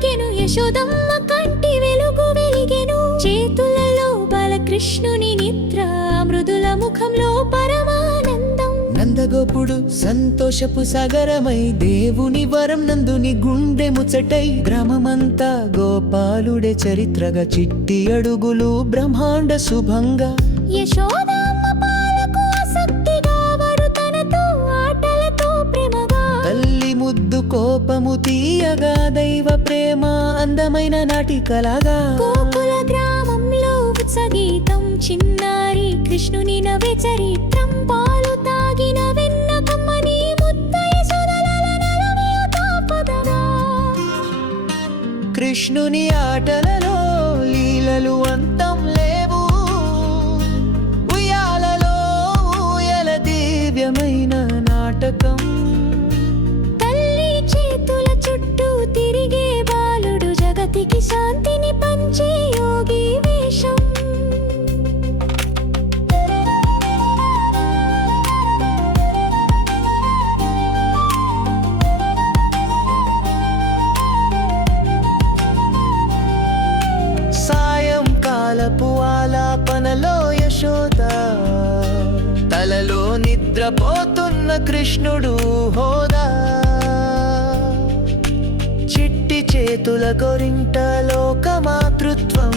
పలుకెను యశోదమ్మ కంటి వెలుగు వెలిగెను చేతులలో బాలకృష్ణుని నిద్ర మృదుల ముఖంలో పరమానందం నందగోపుడు సంతోషపు సాగరమై దేవుని వరం నందుని గుండె ముచ్చటై గ్రామమంతా గోపాలుడే చరిత్రగా చిట్టి అడుగులు బ్రహ్మాండ శుభంగా యశోదమ్మ పాలకు ఆసక్తిగా వాడు తనతో ఆటలతో ప్రేమగా తల్లి ముద్దు కోపము తీయగా దైవ ప్రేమ అందమైన నాటికలాగా గోకుల గ్రామంలో ఉత్సగీతం చిన్నారి కృష్ణుని నవ్వే చరిత్రం పాలు తాగిన వెన్న కమ్మని ముద్ద యశోదలల నలమేయు తాపదగా కృష్ణుని ఆటలలో లీలలు అంతం లేవు ఉయ్యాలలో ఊయల దివ్యమైన నాటకం తల్లి చేతుల చుట్టూ తిరిగే బాలుడు జగతికి శాంతిని పంచే యోగి వేషం సాయంకాలపు ఆలాపనలో యశోద తలలో నిద్రపోతున్న కృష్ణుడు హోదా చిట్టి చేతుల గోరింట లోకమాతృత్వం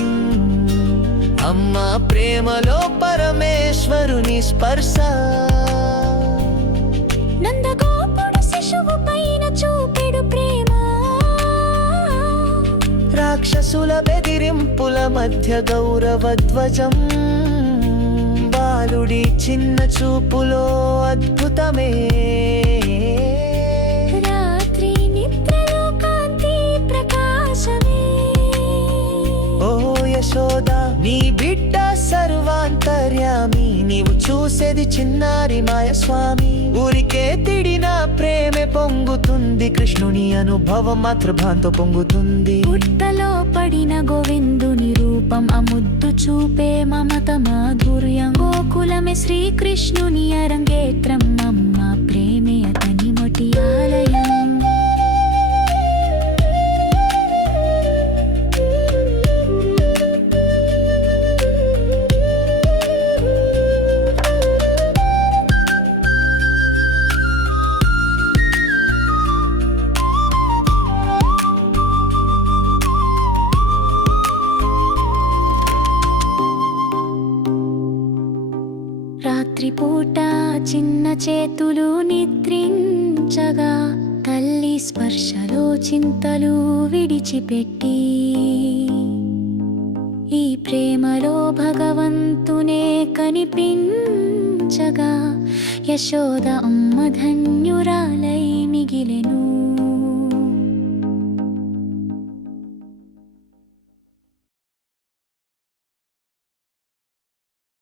అమ్మ ప్రేమలో పరమేశ్వరుని స్పర్శ నందగోపుడు శిశువు పైన చూపెడు ప్రేమ రాక్షసుల బెదిరింపుల మధ్య గౌరవ ధ్వజం బాలుడి చిన్న చూపులో అద్భుతమే రాత్రి నిద్రలో కాంతి ప్రకాశమే ఓ యశోద నీ బిడ్డ సర్వాంతర్యామి నీవు చూసేది చిన్నారి మాయ స్వామి ఊరికే తిడిన ప్రేమే పొంగుతుంది కృష్ణుని అనుభవం మాతృభాంతో పొంగుతుంది పుట్టలో పడిన గోవిందుని రూపం అముద్దు చూపే మమత మాధుర్యం గోకులమే శ్రీకృష్ణుని అరంగేట్రం అమ్మ ప్రేమే అతని మొటి ఆలయం రాత్రిపూట చిన్న చేతులు నిద్రించగా తల్లి స్పర్శలో చింతలు విడిచిపెట్టి ఈ ప్రేమలో భగవంతునే కనిపించగా యశోద అమ్మ ధన్యురాలై మిగిలెను